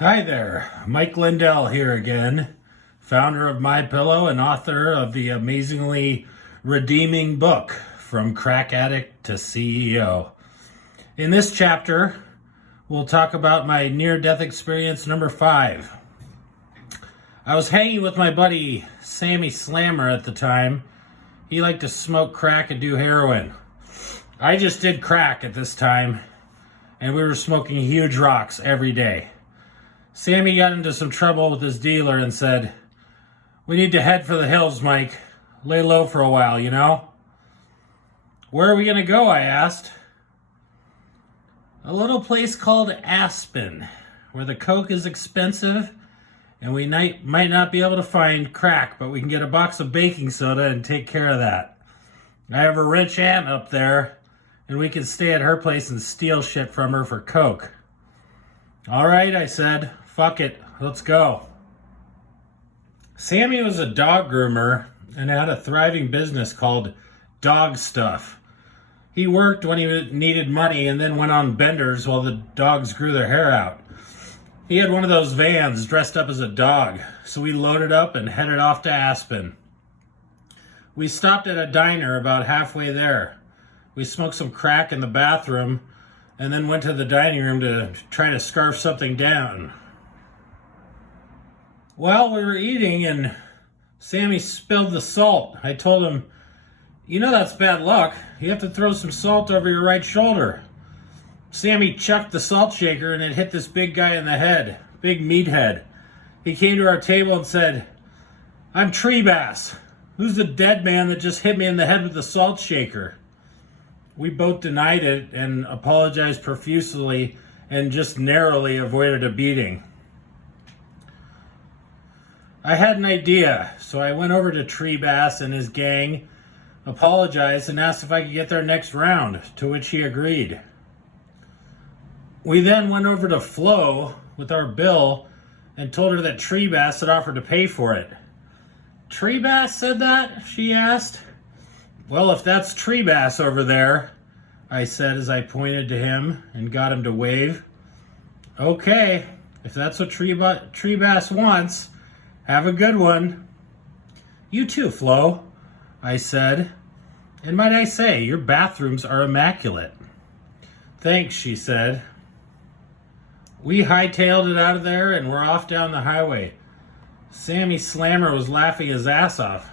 Hi there, Mike Lindell here again, founder of My Pillow and author of the amazingly redeeming book, From Crack Addict to CEO. In this chapter, we'll talk about my near-death experience number 5. I was hanging with my buddy Sammy Slammer at the time. He liked to smoke crack and do heroin. I just did crack at this time, and we were smoking huge rocks every day. Sammy got into some trouble with his dealer and said, "We need to head for the hills, Mike. Lay low for a while, you know?" "Where are we going to go?" I asked. "A little place called Aspen, where the coke is expensive and we might not be able to find crack, but we can get a box of baking soda and take care of that. I have a rich aunt up there, and we can stay at her place and steal shit from her for coke." "All right," I said. "Fuck it. Let's go." Sammy was a dog groomer and had a thriving business called Dog Stuff. He worked when he needed money and then went on benders while the dogs grew their hair out. He had one of those vans dressed up as a dog, so we loaded up and headed off to Aspen. We stopped at a diner about halfway there. We smoked some crack in the bathroom and then went to the dining room to try to scarf something down. While we were eating and Sammy spilled the salt, I told him, "You know that's bad luck. You have to throw some salt over your right shoulder." Sammy chucked the salt shaker and it hit this big guy in the head, big meathead. He came to our table and said, "I'm Tree Bass. Who's the dead man that just hit me in the head with the salt shaker?" We both denied it and apologized profusely and just narrowly avoided a beating. I had an idea, so I went over to Tree Bass and his gang, apologized, and asked if I could get their next round, to which he agreed. We then went over to Flo with our bill and told her that Tree Bass had offered to pay for it. "Tree Bass said that?" she asked. "Well, if that's Tree Bass over there," I said as I pointed to him and got him to wave. "Okay, if that's what Tree Bass wants, have a good one." "You too, Flo," I said. "And might I say, your bathrooms are immaculate." "Thanks," she said. We hightailed it out of there and we're off down the highway. Sammy Slammer was laughing his ass off.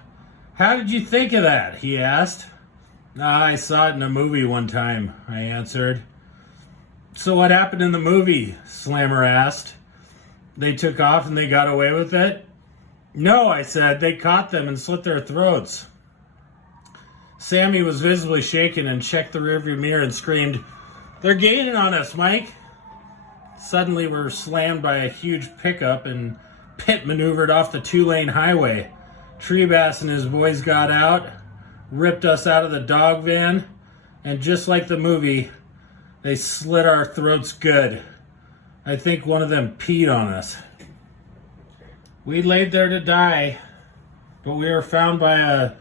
"How did you think of that?" he asked. "I saw it in a movie one time," I answered. "So what happened in the movie?" Slammer asked. "They took off and they got away with it?" "No," I said. "They caught them and slit their throats." Sammy was visibly shaken and checked the rearview mirror and screamed, "They're gaining on us, Mike." Suddenly we were slammed by a huge pickup and pit maneuvered off the 2-lane highway. Tree Bass and his boys got out, ripped us out of the dog van, and just like the movie, they slit our throats good. I think one of them peed on us. We laid there to die, but we were found by a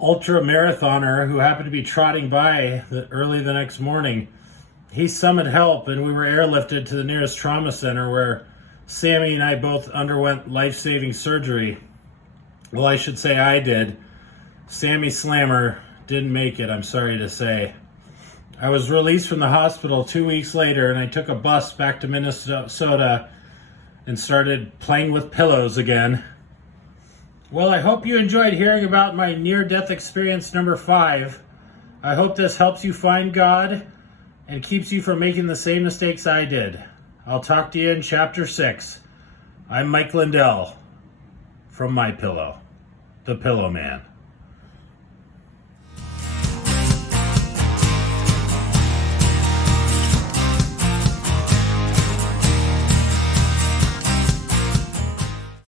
ultra marathoner who happened to be trotting by early the next morning. He summoned help and we were airlifted to the nearest trauma center where Sammy and I both underwent life-saving surgery. Well, I should say I did. Sammy Slammer didn't make it, I'm sorry to say. I was released from the hospital 2 weeks later and I took a bus back to Minnesota and started playing with pillows again. Well, I hope you enjoyed hearing about my near-death experience number 5. I hope this helps you find God and keeps you from making the same mistakes I did. I'll talk to you in Chapter 6. I'm Mike Lindell from My Pillow, the Pillow Man.